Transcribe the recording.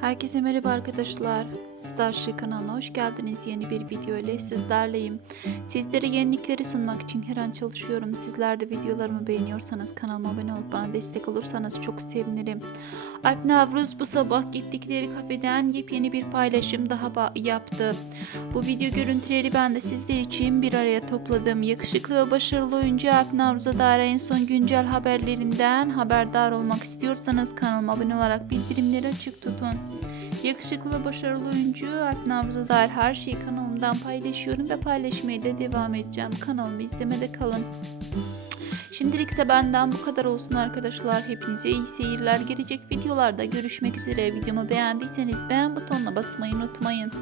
Herkese merhaba arkadaşlar. Starship kanalına hoş geldiniz. Yeni bir video ile sizlerleyim. Sizlere yenilikleri sunmak için her an çalışıyorum. Sizler de videolarımı beğeniyorsanız kanalıma abone olup bana destek olursanız çok sevinirim. Alp Navruz bu sabah gittikleri kafeden yepyeni bir paylaşım daha yaptı. Bu video görüntüleri ben de sizler için bir araya topladım. Yakışıklı ve başarılı oyuncu Alp Navruz'a dair en son güncel haberlerinden haberdar olmak istiyorsanız kanalıma abone olarak bildirimleri açık tutun. Yakışıklı ve başarılı oyuncu Alp Navruz'a dair her şeyi kanalımdan paylaşıyorum ve paylaşmaya da devam edeceğim. Kanalımı izlemede kalın. Şimdilik ise benden bu kadar olsun arkadaşlar. Hepinize iyi seyirler. Gelecek videolarda görüşmek üzere. Videomu beğendiyseniz beğen butonuna basmayı unutmayın.